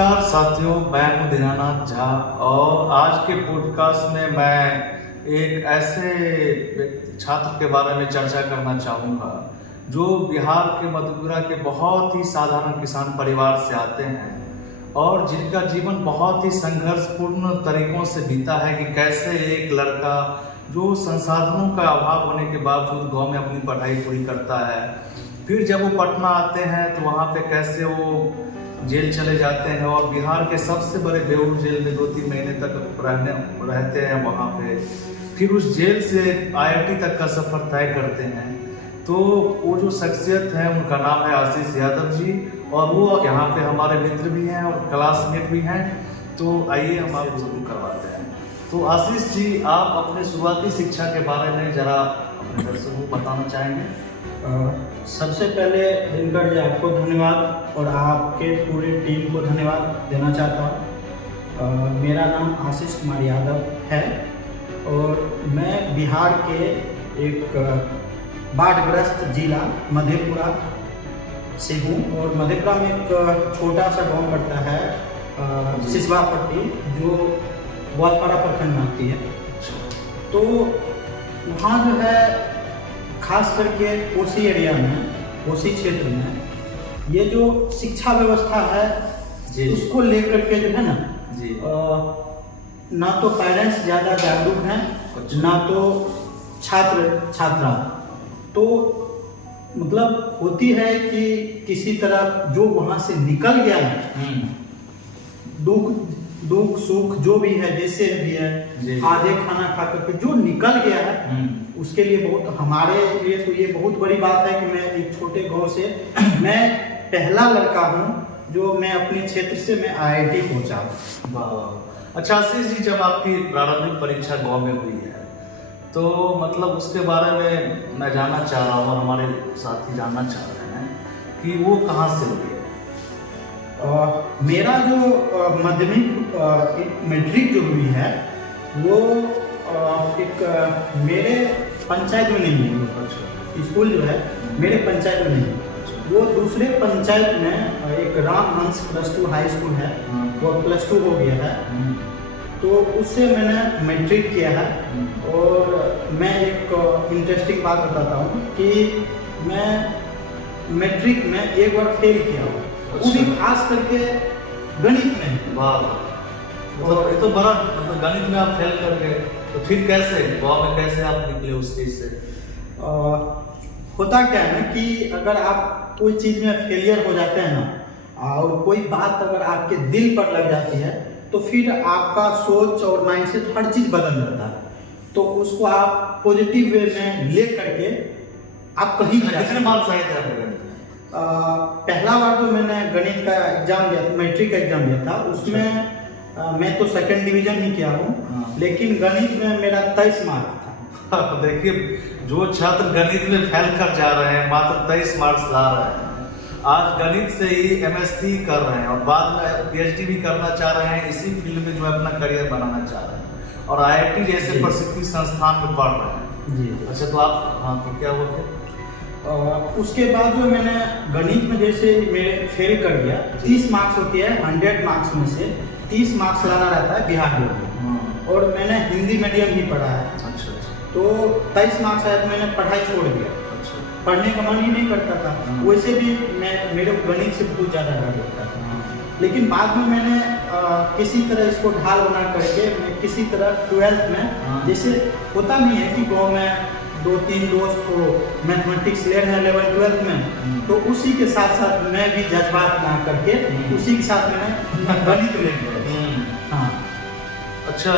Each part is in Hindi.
नमस्कार साथियों, मैं हूं दीनानाथ झा और आज के पॉडकास्ट में मैं एक ऐसे छात्र के बारे में चर्चा करना चाहूँगा जो बिहार के मधेपुरा के बहुत ही साधारण किसान परिवार से आते हैं और जिनका जीवन बहुत ही संघर्षपूर्ण तरीकों से बीता है कि कैसे एक लड़का जो संसाधनों का अभाव होने के बावजूद गांव में अपनी पढ़ाई पूरी करता है, फिर जब वो पटना आते हैं तो वहाँ पे कैसे वो जेल चले जाते हैं और बिहार के सबसे बड़े बेऊर जेल में 2-3 महीने तक रहते हैं वहाँ पे, फिर उस जेल से IIT तक का सफ़र तय करते हैं। तो वो जो शख्सियत है उनका नाम है आशीष यादव जी और वो यहाँ पे हमारे मित्र भी हैं और क्लासमेट भी हैं। तो आइए हम आपको शुरू करवाते हैं। तो आशीष जी, आप अपने शुरुआती शिक्षा के बारे में ज़रा अपने दर्शकों को बताना चाहेंगे? सबसे पहले दिनकर जी आपको धन्यवाद और आपके पूरे टीम को धन्यवाद देना चाहता हूँ। मेरा नाम आशीष कुमार यादव है और मैं बिहार के एक बाढ़ग्रस्त जिला मधेपुरा से हूँ और मधेपुरा में एक छोटा सा गांव पड़ता है सिसवापट्टी, जो ग्वालपारा प्रखंड में आती है। तो वहाँ जो है खास करके कोसी एरिया में, कोसी क्षेत्र में ये जो शिक्षा व्यवस्था है जी, उसको लेकर के जो है ना जी, ना तो पेरेंट्स ज़्यादा जागरूक हैं, ना तो छात्र छात्रा। तो मतलब होती है कि किसी तरह जो वहाँ से निकल गया है, दुख सुख जो भी है जैसे भी है, आधे खाना खा करके जो निकल गया है उसके लिए बहुत, हमारे लिए तो ये बहुत बड़ी बात है कि मैं एक छोटे गांव से मैं पहला लड़का हूं जो मैं अपने क्षेत्र से मैं IIT पहुंचा। अच्छा आशीष जी, जब आपकी प्रारंभिक परीक्षा गांव में हुई है तो मतलब उसके बारे में मैं जानना चाह रहा हूँ और हमारे साथी जानना चाह रहे हैं कि वो कहाँ से हुई है? मेरा जो माध्यमिक मैट्रिक जो हुई है वो एक मेरे पंचायत में नहीं है। स्कूल जो है मेरे पंचायत में नहीं है, वो दूसरे पंचायत में एक रामहंस +2 हाई स्कूल है, वो +2 हो गया है। तो उससे मैंने मैट्रिक किया है। और मैं एक इंटरेस्टिंग बात बताता हूँ कि मैं मैट्रिक में एक बार फेल किया हूँ, वो भी खास करके गणित में। वाह, तो ये तो बड़ा, मतलब गणित में आप फेल कर गए, तो फिर कैसे गाँव में कैसे आप निकले उस चीज़ से? होता क्या है ना कि अगर आप कोई चीज़ में फेलियर हो जाते हैं ना और कोई बात अगर आपके दिल पर लग जाती है तो फिर आपका सोच और माइंडसेट हर चीज़ बदल जाता है। तो उसको आप पॉजिटिव वे में ले करके आप कहीं कितने मार्क्स आए थे आपके गणित में? पहला बार जो मैंने गणित का एग्जाम दिया था, मैट्रिक का एग्जाम दिया था, उसमें मैं तो 2nd डिवीजन ही किया हूँ, लेकिन गणित में मेरा 23 मार्क था। देखिए, जो छात्र गणित में फेल कर जा रहे हैं मात्र 23 मार्क्स ला रहे हैं, आज गणित से ही MSc कर रहे हैं और बाद में PhD भी करना चाह रहे हैं, इसी फील्ड में जो है अपना करियर बनाना चाह रहे हैं और IIT जैसे प्रशिक्षित संस्थान में पढ़ रहे हैं जी। अच्छा, तो आप, हाँ, तो क्या बोलते हैं? उसके बाद जो मैंने गणित में जैसे मेरे फेल कर गया, 30 मार्क्स होती है, 100 मार्क्स में से 30 मार्क्स लाना रहता है बिहार बोर्ड में, और मैंने हिंदी मीडियम ही पढ़ा है। अच्छा, तो 23 मार्क्स आया तो मैंने पढ़ाई छोड़ दिया। अच्छा, पढ़ने का मन ही नहीं करता था। वैसे भी मेरे गणित से बहुत ज़्यादा डर लगता था। लेकिन बाद में मैंने किसी तरह इसको ढाल बना करके मैं किसी तरह 12th में, जैसे होता नहीं है कि गाँव में 2-3 दोस्त को मैथमेटिक्स ले रहे हैं 11th-12th में, तो उसी के साथ साथ मैं भी जज्बात ना करके उसी के साथ मैंने गणित ले लिया। हाँ, अच्छा,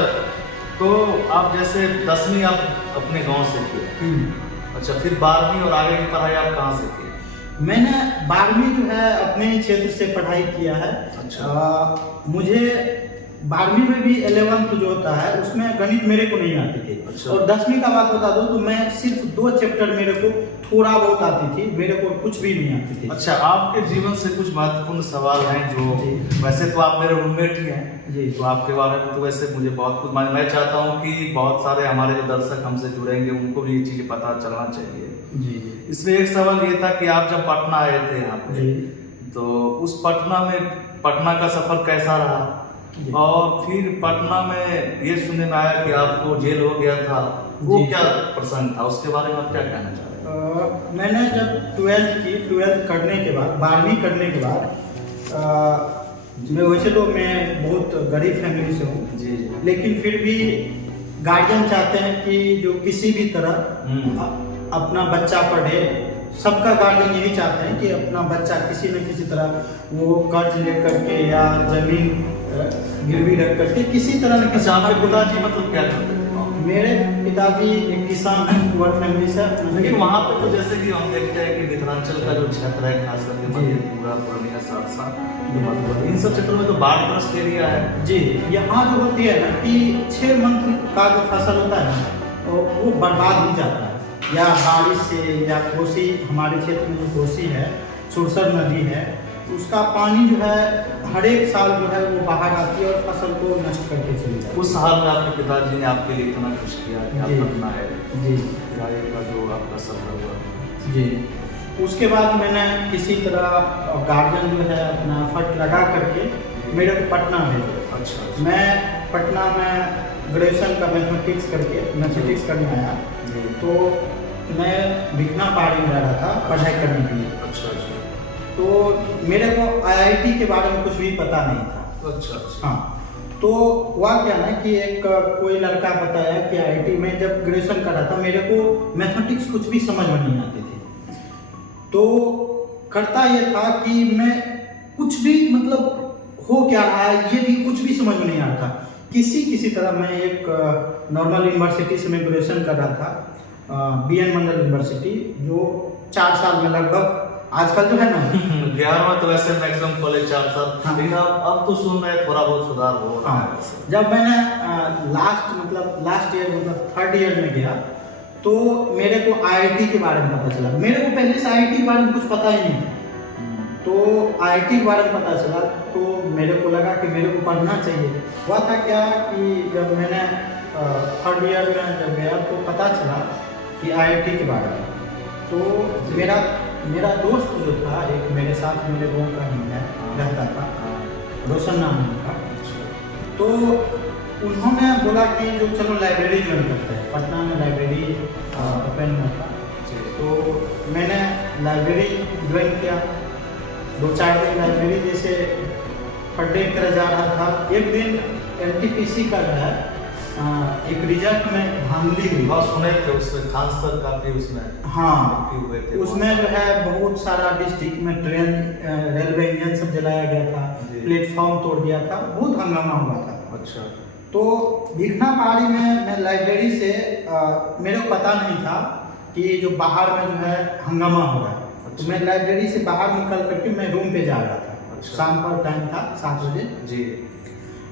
तो आप जैसे 10वीं आप अपने गांव से किए, अच्छा, फिर 12वीं और आगे की पढ़ाई आप कहाँ से की? मैंने 12वीं जो है अपने क्षेत्र से पढ़ाई किया है। अच्छा। मुझे 12वीं में भी 11th जो होता है उसमें गणित मेरे को नहीं आती थी। अच्छा। और 10वीं का बात बता दो तो मैं सिर्फ 2 चैप्टर मेरे को थोड़ा बहुत आती थी, मेरे को कुछ भी नहीं आती थी। अच्छा, आपके जीवन से कुछ महत्वपूर्ण सवाल हैं जो, वैसे तो आप मेरे रूममेट ही हैं जी, तो आपके बारे में तो वैसे मुझे बहुत कुछ, मैं चाहता हूँ कि बहुत सारे हमारे जो दर्शक हमसे जुड़ेंगे उनको भी ये चीज़ें पता चलना चाहिए जी। इसमें एक सवाल ये था कि आप जब पटना आए थे यहाँ पे, जी, तो उस पटना में पटना का सफर कैसा रहा, जी। और फिर पटना में ये सुनने में आया कि आपको जेल हो गया था, वो जी। क्या प्रसंग था, उसके बारे में आप क्या कहना चाह रहे हैं? मैंने जब 12th करने के बाद 12वीं करने के बाद मैं वैसे तो मैं बहुत गरीब फैमिली से हूँ, जी जी। लेकिन फिर भी गार्जियन चाहते हैं कि जो किसी भी तरह अपना बच्चा पढ़े। सबका गार्जियन यही चाहते हैं कि अपना बच्चा किसी न किसी तरह वो कर्ज लेकर के या जमीन गिरवी रख करके किसी तरह न किसी। अच्छा, आपके पिताजी मतलब क्या करते थे? मेरे पिताजी एक किसान पुअर फैमिली से। लेकिन वहाँ पे तो जैसे कि हम देखते हैं कि मिथिलांचल का जो क्षेत्र है, खास करके मधेपुरा, पूर्णिया, सहरसा, इन सब क्षेत्रों में तो बाढ़ग्रस्त एरिया है। जी, यहाँ जो होती है ना कि 6 मंथ का जो फसल होता है ना, तो वो बर्बाद हो जाता है, या बारिश से, या कोसी, हमारे क्षेत्र में जो कोसी है, सुरसर नदी है, उसका पानी जो है हर एक साल जो है वो बाहर आती है और फसल को नष्ट करके चली जाती है। उस हाल में आपके पिताजी ने आपके लिए इतना कुछ किया कि आप जी। पटना है जी गाड़ी का जो आपका सफर हुआ। जी। उसके बाद मैंने किसी तरह गार्जियन जो है अपना एफर्ट लगा करके मेरे को पटना भेजा। अच्छा। मैं पटना में ग्रेजुएशन का मैथमेटिक्स करने आया, जी। तो मैं भिखना पहाड़ी में रहा था पढ़ाई करने के लिए। अच्छा अच्छा तो मेरे को IIT के बारे में कुछ भी पता नहीं था। अच्छा अच्छा। हाँ, तो हुआ क्या ना कि एक कोई लड़का बताया कि IIT में जब ग्रेजुएशन कर रहा था, मेरे को मैथमेटिक्स कुछ भी समझ में नहीं आती थी। तो करता ये था कि मैं कुछ भी मतलब हो क्या रहा है ये भी कुछ भी समझ में नहीं आता। किसी तरह मैं एक नॉर्मल यूनिवर्सिटी से मैं ग्रेजुएशन कर रहा था, BN मंडल यूनिवर्सिटी, जो 4 साल में लगभग, आजकल जो है ना 11वां तो वैसे मैक्सिमम कॉलेज 4 साल, हाँ। लेकिन अब तो सुन रहे हैं थोड़ा बहुत सुधार हो रहा है वैसे। जब मैंने लास्ट ईयर मतलब 3rd ईयर में गया, तो मेरे को IIT के बारे में पता चला। मेरे को पहले से IIT के बारे में कुछ पता ही नहीं था, तो IIT के बारे में पता चला, तो मेरे को लगा कि मेरे को पढ़ना चाहिए। हुआ था क्या कि जब मैंने 3rd ईयर में जब गया तो पता चला कि IIT के बारे में, तो मेरा दोस्त जो था, एक मेरे साथ मेरे गाँव का ही है, रहता था, रोशन नाम उनका। तो उन्होंने बोला कि जो चलो लाइब्रेरी ज्वाइन करते हैं, पटना में लाइब्रेरी ओपन हुआ था। तो मैंने लाइब्रेरी ज्वाइन किया, 2-4 दिन लाइब्रेरी जैसे पढ़ने की तरह जा रहा था। एक दिन NTPC का जो है एक रिजल्ट में धांधली हुई। बहुत सुने थे उसमें, खास कर काफी उसमें हाँ, हुए थे। उसमें जो है बहुत सारा डिस्ट्रिक्ट में ट्रेन, रेलवे इंजन सब जलाया गया था, प्लेटफॉर्म तोड़ दिया था, बहुत हंगामा हुआ था। अच्छा। तो भिखना पहाड़ी में मैं लाइब्रेरी से मेरे को पता नहीं था कि जो बाहर में जो है हंगामा हो रहा है। अच्छा। तो मैं लाइब्रेरी से बाहर निकल करके मैं रूम पे जा रहा था। अच्छा। शाम का टाइम था, 7 बजे। जी।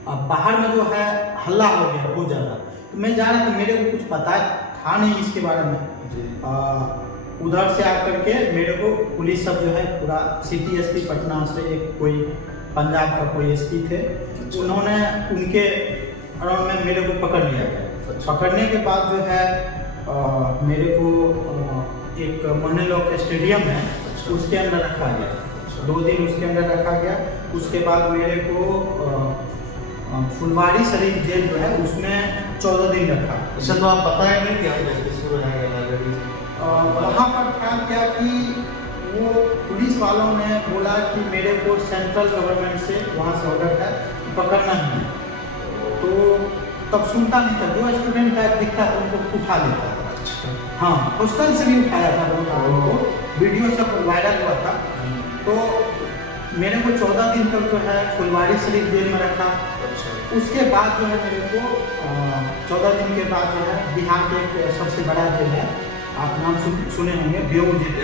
अब बाहर में जो है हल्ला हो गया बहुत ज़्यादा, तो मैं जा रहा था, मेरे को कुछ पता था नहीं इसके बारे में। जी। उधर से आकर के मेरे को पुलिस सब जो है पूरा सिटी SP पटना से एक कोई पंजाब का कोई SP थे, उन्होंने उनके अराउंड में मेरे को पकड़ लिया गया। पकड़ने के बाद जो है मेरे को एक मोहनलाल स्टेडियम है, उसके अंदर रखा गया। 2 दिन उसके अंदर रखा गया। उसके बाद मेरे को फुलवारी शरीफ जेल जो है उसमें 14 दिन रखा। अच्छा, तो आप बताए नहीं कि आप कैसे शुरू हो जाएगा लाइब्रेरी? वहाँ पर क्या किया कि वो पुलिस वालों ने बोला कि मेरे को सेंट्रल गवर्नमेंट से वहाँ से ऑर्डर है पकड़ना ही है। तो तब सुनता नहीं था, जो स्टूडेंट टाइप दिखता था उनको उठा लेता था। अच्छा। हाँ, हॉस्टल से भी उठाया था उनको, वीडियो सब वायरल हुआ था। तो मेरे को 14 दिन तक जो है फुलवारी शरीफ जेल में रखा। उसके बाद जो है मेरे को 14 दिन के बाद जो है बिहार के एक सबसे बड़ा जेल है, आप नाम सुने होंगे, बेऊर जेल।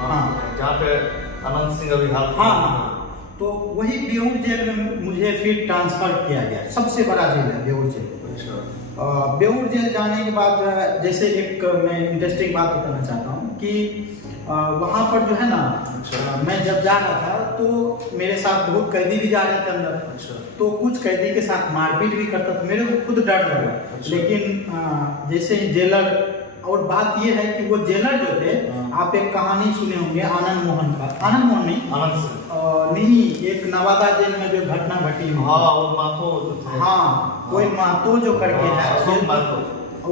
हाँ, जहाँ पे अनंत सिंह अभी हाल। हाँ, तो वही बेऊर जेल में मुझे फिर ट्रांसफर किया गया। सबसे बड़ा जेल है बेऊर जेल। बेऊर जेल जाने के बाद जो है, जैसे एक मैं इंटरेस्टिंग बात बताना चाहता हूँ कि वहाँ पर जो है ना, मैं जब जा रहा था तो मेरे साथ बहुत कैदी भी जा रहे थे अंदर। अच्छा। तो कुछ कैदी के साथ मारपीट भी करता था, मेरे को खुद डर लगा। अच्छा। लेकिन जैसे जेलर, और बात ये है कि वो जेलर जो थे, आप एक कहानी सुने होंगे आनंद मोहन का, आनंद मोहन नहीं, आनंद सिंह। नहीं, एक नवादा जेल में जो घटना घटी हुई। हाँ, वो मातो जो थे। हाँ, कोई मातो जो करके है, अशोक मातो।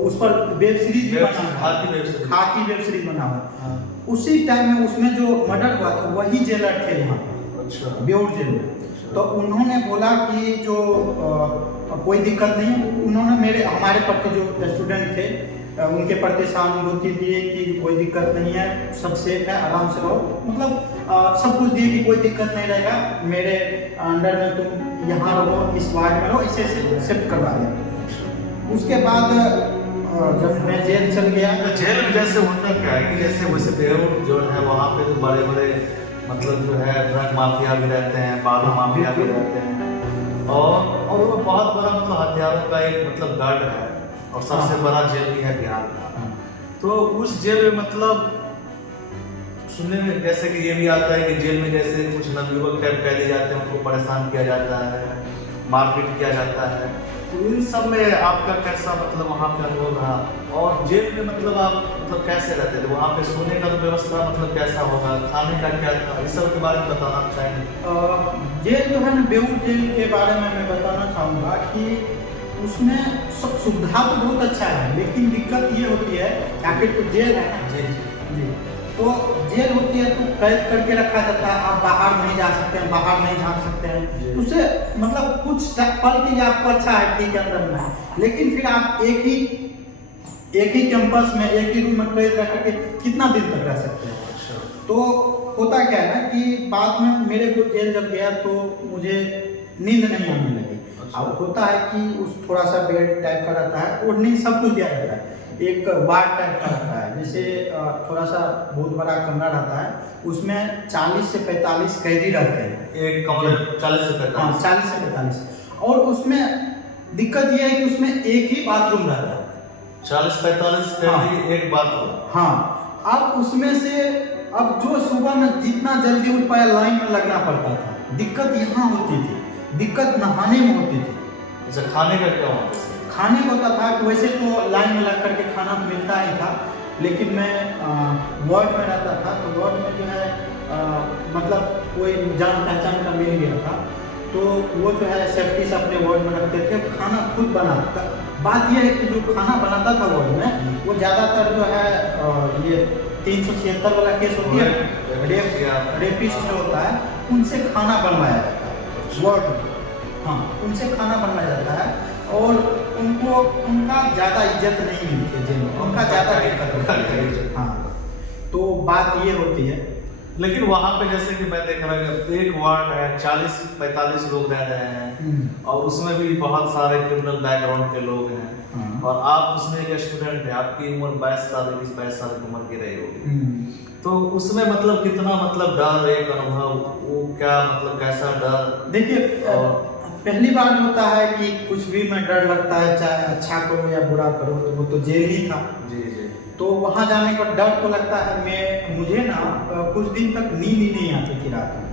उस पर वेब सीरीज भी बना है, खाकी वेब सीरीज बना हुआ। उसी टाइम में उसमें जो मर्डर हुआ था वही जेलर थे यहाँ पे। अच्छा। बेउर जेल में। तो उन्होंने बोला कि जो कोई दिक्कत नहीं, उन्होंने हमारे प्रति जो स्टूडेंट थे उनके प्रति सहानुभूति दिए कि कोई दिक्कत नहीं है, सब सेफ है, आराम से रहो, मतलब सब कुछ दिए कि कोई दिक्कत नहीं रहेगा, मेरे अंडर में तुम यहाँ रहो, इस वार्ड में रहो, इसे शिफ्ट करवा दिया। उसके बाद जब मैं जेल चल गया, तो जेल में जैसे होता क्या है कि जैसे वैसे बेउर जो है वहाँ पे जो बड़े बड़े मतलब जो है ड्रग माफिया भी रहते हैं, बालू माफिया भी रहते हैं, और वो बहुत बड़ा मतलब हथियारों का एक मतलब गढ़ है, और सबसे बड़ा जेल भी है बिहार का। तो उस जेल में मतलब सुनने में जैसे कि ये भी आता है कि जेल में जैसे कुछ नवयुवक टाइप कैदी जाते हैं, उनको परेशान किया जाता है, मारपीट किया जाता है। तो इन सब में आपका कैसा मतलब वहाँ पे अनुभव रहा, और जेल में मतलब आप मतलब कैसे रहते थे वहाँ पे, सोने का व्यवस्था मतलब कैसा होगा, खाने का क्या था, इस सब के बारे में बताना चाहेंगे? जेल जो है ना, बेउर जेल के बारे में मैं बताना चाहूँगा कि उसमें सब सुविधा तो बहुत अच्छा है, लेकिन दिक्कत ये होती है, आखिर तो जेल है ना। जी, तो जेल होती है तो कैद करके रखा जाता है, आप बाहर नहीं जा सकते हैं, बाहर नहीं झाँक सकते हैं, उससे मतलब कुछ पल के लिए आपको अच्छा है, ठीक है, अंदर में, लेकिन फिर आप एक ही कैंपस में, एक ही रूम में कैद रह करके कितना दिन तक रह सकते हैं। तो होता क्या है ना कि बाद में मेरे को जेल जब गया तो मुझे नींद नहीं आने लगी। अब होता है कि उस थोड़ा सा बेड टाइप का रहता है, ओढ़ने सब कुछ दिया जाता है, एक वार्ड टाइप का रहता है, जैसे थोड़ा सा बहुत बड़ा कमरा रहता है, उसमें 40 से 45 कैदी रहते हैं एक कमरे 40 से 45। हाँ, 40 से 45, और उसमें दिक्कत यह है कि उसमें एक ही बाथरूम रहता है। 40-45 कैदी, एक बाथरूम। हाँ, अब उसमें से अब जो सुबह में जितना जल्दी उठ पाया लाइन में लगना पड़ता था, दिक्कत यहाँ होती थी, दिक्कत नहाने में होती थी। अच्छा, खाने का क्या होता है? खाने को होता था कि वैसे तो लाइन में लग करके खाना मिलता ही था, लेकिन मैं वार्ड में रहता था, तो वार्ड में जो है मतलब कोई जान पहचान का मिल गया था, तो वो जो है सेफ्टी से अपने वार्ड में रखते थे, खाना खुद बनाता। बात यह है कि जो खाना बनाता था वार्ड में, वो ज़्यादातर जो है ये 376 वाला केस होती है, रेपिस्ट जो होता है, उनसे खाना बनवाया जाता है वार्ड में। हाँ, उनसे खाना बनवाया जाता है, और उनको उनका ज़्यादा इज्जत नहीं मिलती है जेल में, उनका ज़्यादा दिक्कत होता है। हाँ, तो बात ये होती है। लेकिन वहाँ पे जैसे कि मैं देख रहा हूँ एक वार्ड है, 40-45 लोग रह रहे हैं, और उसमें भी बहुत सारे क्रिमिनल बैकग्राउंड के लोग हैं, और आप उसमें एक स्टूडेंट है, आपकी उम्र 22 साल 22 साल की उम्र की रही होगी, तो उसमें मतलब कितना मतलब डर, एक अनुभव, वो क्या मतलब कैसा डर? देखिए, पहली बार होता है कि कुछ भी में डर लगता है, चाहे अच्छा करो या बुरा करो, तो वो तो जेल ही था। जी जी। तो वहाँ जाने का डर तो लगता है। मुझे ना कुछ दिन तक नींद ही नहीं आती थी रात में,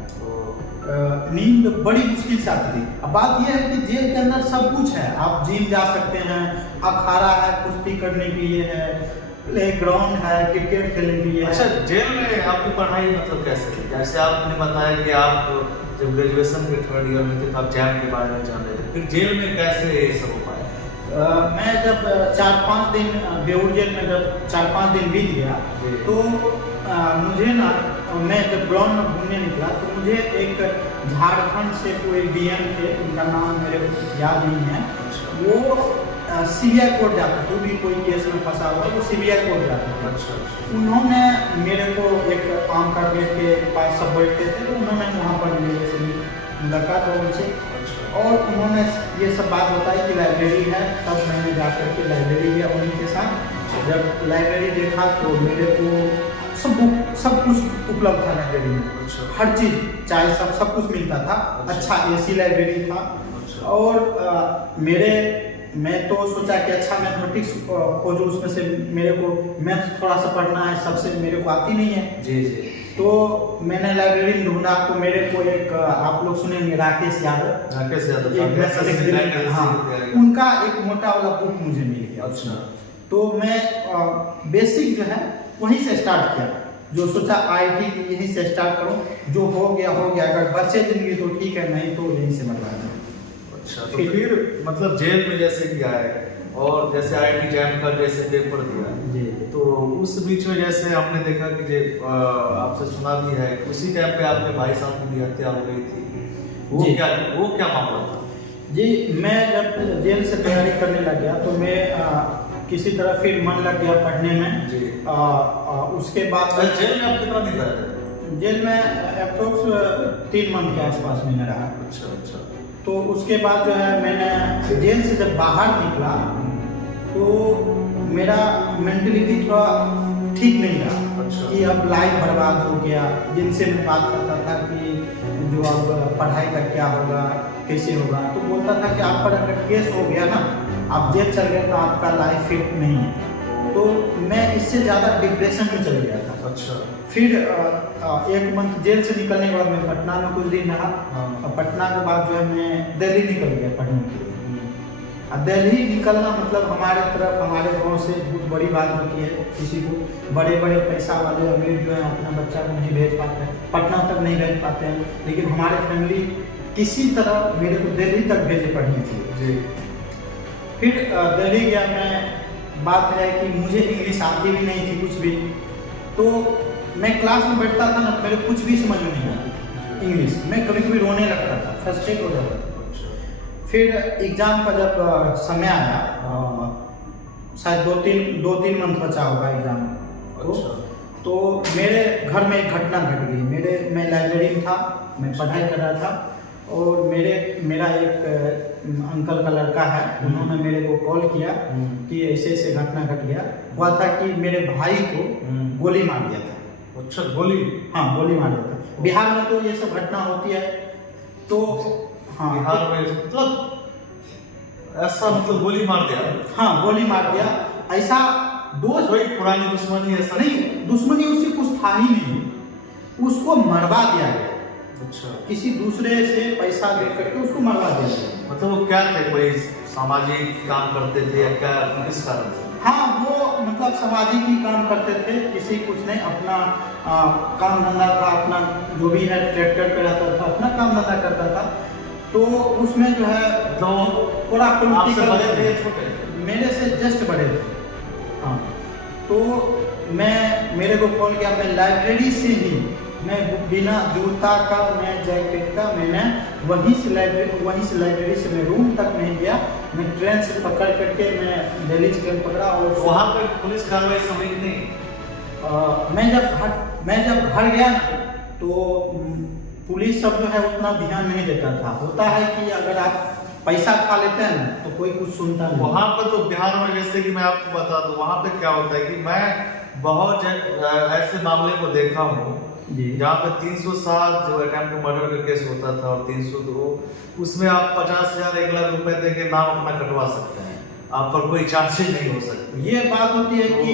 नींद बड़ी मुश्किल से आती थी। अब बात यह है कि जेल के अंदर सब कुछ है, आप जिम जा सकते हैं, अखाड़ा है कुश्ती करने के लिए है, प्ले ग्राउंड है क्रिकेट खेलने के लिए। अच्छा, जेल में आपकी पढ़ाई मतलब कैसे थी? जैसे आपने बताया कि आप जब ग्रेजुएशन के 3rd ईयर में थे तो आप जैम के बारे में जान रहे थे, फिर जेल में कैसे ये सब हो पाया? मैं जब 4-5 दिन बेउर जेल में जब 4-5 दिन बीत गया, तो मुझे ना, मैं जब ग्राउंड में घूमने निकला तो मुझे एक झारखंड से कोई डीएम थे, उनका नाम मेरे को याद नहीं है, वो सीबीआई कोर्ट जाते थे, भी कोई केस में फंसा हुआ वो सीबीआई कोर्ट जाते थे। अच्छा। उन्होंने मेरे को एक आम का गेट के पास सब बैठते थे, तो उन्होंने वहाँ पर मेरे से मुलाकात हो उनसे, और उन्होंने ये सब बात बताई कि लाइब्रेरी है, तब मैंने जा कर के लाइब्रेरी गया उन्हीं के साथ। जब लाइब्रेरी देखा तो मेरे को सब कुछ उपलब्ध था लाइब्रेरी में, हर चीज़, चाहे सब कुछ मिलता था। अच्छा एसी लाइब्रेरी था, और मैं तो सोचा कि अच्छा मैथमेटिक्स खोजूँ, उसमें से मेरे को मैथ्स थोड़ा सा पढ़ना है, सबसे मेरे को आती नहीं है। जी जी। तो मैंने लाइब्रेरी में ढूंढा, तो मेरे को एक आप लोग सुनेंगे राकेश यादव, हाँ, उनका एक मोटा वाला बुक मुझे मिल गया। अच्छा। तो मैं बेसिक जो है वहीं से स्टार्ट किया, जो सोचा आईटी यहीं से स्टार्ट करूं, जो हो गया, अगर बचे जिंदगी तो ठीक है, नहीं तो यहीं से मरवा दें। अच्छा, तो फिर मतलब जेल में जैसे कि आए और जैसे आईटी जैम का जैसे पेपर दिया जी। तो उस बीच में जैसे हमने देखा कि आपसे सुना भी है उसी टाइम पे आपके भाई साहब की भी हत्या हो गई थी, वो क्या मामला था? जी, मैं जब जेल से तैयारी करने लग गया तो मैं किसी तरह फिर मन लग गया पढ़ने में जी। उसके बाद जेल में आप कितना दिन रहे? जेल में अप्रोक्स 3 मंथ के आसपास में रहा। अच्छा अच्छा। तो उसके बाद जो है मैंने जेल से जब बाहर निकला तो मेरा मेंटलिटी थोड़ा ठीक नहीं रहा। अच्छा। कि अब लाइफ बर्बाद हो गया। जिनसे मैं बात करता था कि जो अब पढ़ाई का क्या होगा, कैसे होगा, तो बोलता था कि आप पर अगर केस हो गया ना, आप जेल चल गए तो आपका लाइफ फिट नहीं है। तो मैं इससे ज़्यादा डिप्रेशन में चल गया था। अच्छा। फिर 1 मंथ जेल से निकलने के बाद मैं पटना में कुछ दिन रहा। और पटना के बाद जो है मैं दिल्ली निकल गया पढ़ने के लिए। अब दिल्ली निकलना मतलब हमारे तरफ, हमारे गांव से बहुत बड़ी बात होती है। किसी को बड़े बड़े पैसा वाले अमीर जो है अपना बच्चा को नहीं भेज पाते हैं, पटना तक नहीं भेज पाते हैं, लेकिन हमारे फैमिली किसी तरह मेरे को दिल्ली तक भेजे पढ़ने के लिए। फिर दिल्ली गया मैं। बात है कि मुझे इंग्लिश आती भी नहीं थी कुछ भी, तो मैं क्लास में बैठता था ना, मेरे कुछ भी समझ में नहीं आता इंग्लिश। मैं कभी कभी रोने लगता था, फ्रस्ट्रेट हो जाता था। फिर एग्ज़ाम का जब समय आया, शायद 2-3 मंथ बचा होगा एग्ज़ाम को। तो मेरे घर में एक घटना घट गई। मैं लाइब्रेरी में था, मैं पढ़ाई कर रहा था और मेरा एक अंकल का लड़का है, उन्होंने मेरे को कॉल किया कि ऐसे ऐसे घटना घट गया। हुआ था कि मेरे भाई को गोली मार दिया था। अच्छा, गोली? हाँ, गोली मार दिया था। बिहार में तो ये सब घटना होती है। तो हाँ, बिहार में मतलब ऐसा, मतलब गोली मार दिया? हाँ, गोली मार दिया। ऐसा दोस्त, कोई पुरानी दुश्मनी ऐसा नहीं, दुश्मनी उससे कुछ था ही नहीं, उसको मरवा दिया गया। अच्छा। किसी दूसरे से पैसा ले करके उसको मरवा दिया गया। मतलब वो क्या थे, कोई सामाजिक काम करते थे या क्या, किस कारण से? हाँ, वो मतलब सामाजिक ही काम करते थे, किसी कुछ नहीं, अपना काम धंधा था, अपना जो भी है ट्रैक्टर पे रहता था, अपना काम धंधा करता था। तो उसमें जो है तो थोड़ा आपसे बड़े थे, छोटे? मेरे से जस्ट बड़े थे। हाँ, तो मेरे को कॉल किया। मैं लाइब्रेरी से ही, मैं बिना जूता का, मैं जैकेट का, मैंने वहीं से लाइब्रेरी से मैं रूम तक नहीं गया। मैं ट्रेन से पकड़ करके मैं दिल्ली से ट्रेन पकड़ा। और वहाँ पे पुलिस कार्रवाई समझ नहीं? मैं जब घर गया तो पुलिस सब जो है उतना ध्यान नहीं देता था। होता है कि अगर आप पैसा खा लेते हैं ना तो कोई कुछ सुनता नहीं। वहाँ पे तो बिहार में, जैसे कि मैं आपको बता दूं, वहाँ पे क्या होता है कि मैं बहुत ऐसे मामले को देखा हूँ जहाँ पे 307 जो अटेम्प्ट टू मर्डर का केस होता था और 302, उसमें आप 50,000 1 लाख रुपए दे के नाम अपना कटवा सकते हैं, आप पर कोई चार्जेस नहीं हो सकते। ये बात होती है कि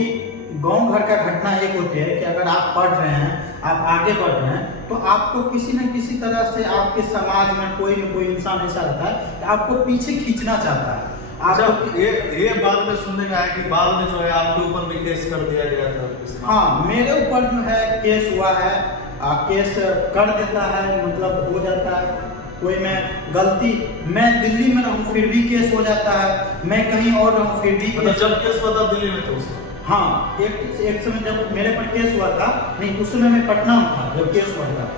गांव घर का घटना एक होती है कि अगर आप पढ़ रहे हैं, आप आगे बढ़ रहे हैं, तो आपको किसी न किसी तरह से आपके समाज में कोई न कोई इंसान ऐसा रहता है कि आपको पीछे खींचना चाहता है। आप ये बात में सुनने में आया कि बाद में जो है आपके ऊपर भी केस कर दिया गया था? हाँ, मेरे ऊपर जो है केस हुआ है। केस कर देता है, मतलब हो जाता है। कोई मैं दिल्ली में रहूँ फिर भी केस हो जाता है, मैं कहीं और रहूँ फिर भी मतलब जब केस हुआ था दिल्ली में तो उसमें? हाँ, एक समय जब मेरे पर केस हुआ था, नहीं उस समय मैं पटना में था जब केस हुआ था।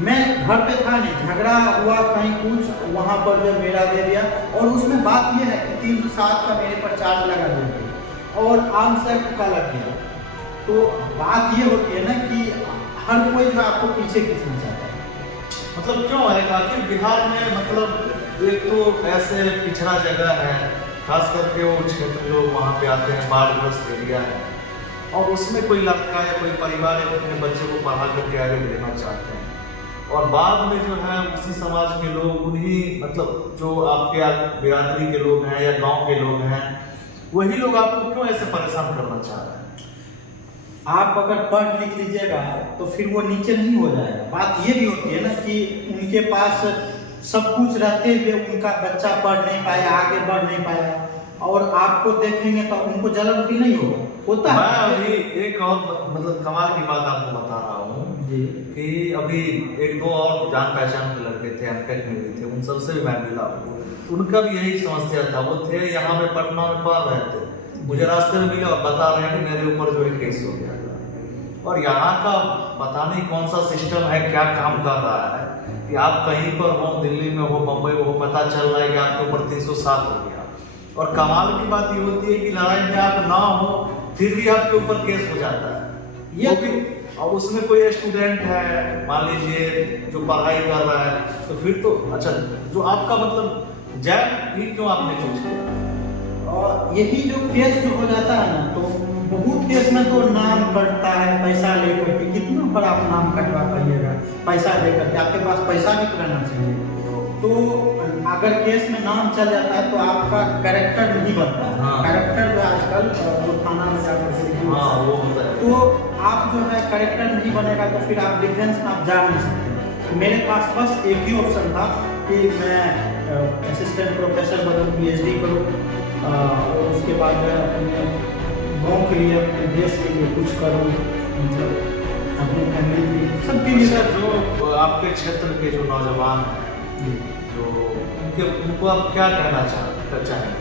मैं घर पे था नहीं, झगड़ा हुआ कहीं कुछ, वहाँ पर जब मेरा दे दिया। और उसमें बात यह है कि 307 का मेरे पर चार्ज लगा दिया और आर्म्स एक्ट का लग गया। तो बात ये होती है ना कि हर कोई जो आपको पीछे खींचना चाहता है। मतलब क्यों है कि बिहार में, मतलब एक तो ऐसे पिछड़ा जगह है, खास करके वो क्षेत्र जो वहाँ पे आते हैं, बाढ़ग्रस्त एरिया है, और उसमें कोई लड़का या कोई परिवार अपने बच्चे को पढ़ा करके आगे देना चाहते हैं, और बाद में जो है उसी समाज के लोग, उन्हीं मतलब जो आपके बिरादरी के लोग हैं या गांव के लोग हैं, वही लोग आपको क्यों ऐसे परेशान करना चाह रहे हैं? आप अगर पढ़ लिख लीजिएगा तो फिर वो नीचे नहीं हो जाएगा। बात ये भी होती है ना कि उनके पास सब कुछ रहते हुए उनका बच्चा पढ़ नहीं पाया, आगे बढ़ नहीं पाया, और आपको देखेंगे तो उनको जलन भी नहीं होता मैं है। अभी एक और मतलब कमाल की बात आपको बता रहा हूँ जी कि अभी एक दो और जान पहचान के लड़के थे, एमटेक में भी थे, उन सबसे भी मैं मिला हूँ। तो उनका भी यही समस्या था। वो थे यहाँ में पटना में पढ़ रहे थे, मुझे रास्ते में मिले और बता रहे हैं कि मेरे ऊपर जो है केस हो गया। और यहाँ का पता नहीं कौन सा सिस्टम है, क्या काम कर रहा है कि आप कहीं पर हो, दिल्ली में हो, बम्बई में हो, पता चल रहा है कि आपके ऊपर 307 हो गया। और कमाल की बात ये होती है कि लड़ाई में आप ना हो फिर भी आपके ऊपर केस हो जाता है। ये भी और उसमें कोई स्टूडेंट है मान लीजिए जो पढ़ाई कर रहा है, तो फिर तो अच्छा जो आपका मतलब जैक ही क्यों आपने चूज किया? और यही जो केस जो हो जाता है ना, तो बहुत केस में तो नाम कटता है पैसा लेकर के। कितना बड़ा आप नाम कटवा पाइएगा पैसा लेकर के? आपके पास पैसा भी तो रहना चाहिए। तो अगर केस में नाम चल जाता है तो आपका कैरेक्टर नहीं बनता है। हाँ। कैरेक्टर जो आजकल वो थाना में जाकर के हाँ वो होता है। तो आप जो है कैरेक्टर नहीं बनेगा तो फिर आप डिफेंस में आप जा नहीं सकते। तो मेरे पास बस एक ही ऑप्शन था कि मैं असिस्टेंट प्रोफेसर बनूँ, PhD करूँ और उसके बाद अपने गाँव के लिए, अपने देश के लिए कुछ करूँ, मतलब अपनी फैमिली के लिए, सबके लिए। अच्छा, जो आपके क्षेत्र के जो नौजवान हैं, जो उनको आप क्या कहना चाहेंगे?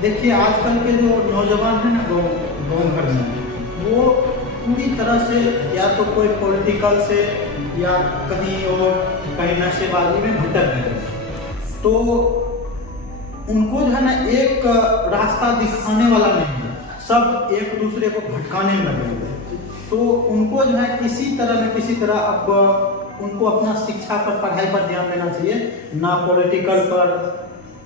देखिए आजकल के जो नौजवान हैं ना गाँव घर में, वो पूरी तरह से या तो कोई पॉलिटिकल से या कहीं और कहीं नशेबाजी में भटक गए। तो उनको जो है ना एक रास्ता दिखाने वाला नहीं है, सब एक दूसरे को भटकाने में लगे हुए हैं। तो उनको जो है किसी तरह अब उनको अपना शिक्षा पर, पढ़ाई पर ध्यान देना चाहिए, ना पॉलिटिकल पर।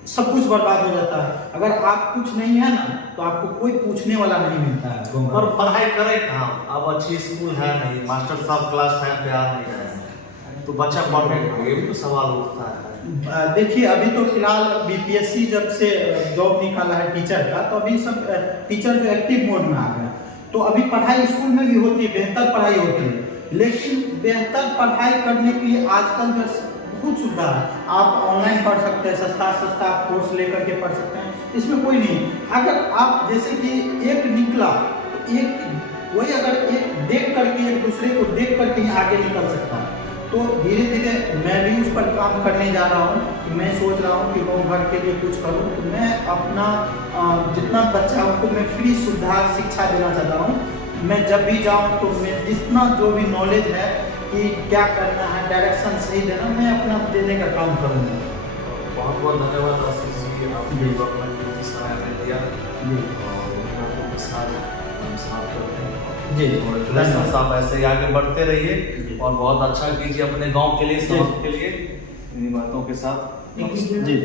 सब कुछ बर्बाद हो जाता है। अगर आप कुछ नहीं है ना तो आपको कोई पूछने वाला नहीं मिलता है। और पढ़ाई करें कहाँ? अब अच्छी स्कूल है नहीं, मास्टर साहब क्लास टाइम पे आ नहीं रहे हैं, तो बच्चा पढ़ने का ये भी तो सवाल उठता है। देखिए अभी तो फिलहाल BPSC जब से जॉब निकाला है टीचर का, तो अभी सब टीचर जो एक्टिव मोड में आ गया। तो अभी पढ़ाई स्कूल में भी होती है, बेहतर पढ़ाई होती है, लेकिन बेहतर पढ़ाई करने के लिए आजकल जो बहुत सुविधा है। आप ऑनलाइन पढ़ सकते हैं, सस्ता कोर्स लेकर के पढ़ सकते हैं, इसमें कोई नहीं। अगर आप जैसे कि एक निकला तो एक वही अगर एक देख करके एक दूसरे को देख करके ही आगे निकल सकता है। तो धीरे धीरे मैं भी उस पर काम करने जा रहा हूँ कि मैं सोच रहा हूँ कि गाँव भर के लिए कुछ करूँ। तो मैं अपना जितना बच्चा उनको मैं फ्री सुविधा शिक्षा देना चाहता हूँ। मैं जब भी जाऊँ तो मैं जितना जो भी नॉलेज है कि क्या करना है, डायरेक्शन सही देना, मैं अपना देने का काम करूँगा। बहुत बहुत धन्यवाद आशीष जी, आपने अपना समय हमें दिया जी। और आप ऐसे ही आगे बढ़ते रहिए और बहुत अच्छा कीजिए अपने गांव के लिए, समाज के लिए। इन्हीं बातों के साथ जी।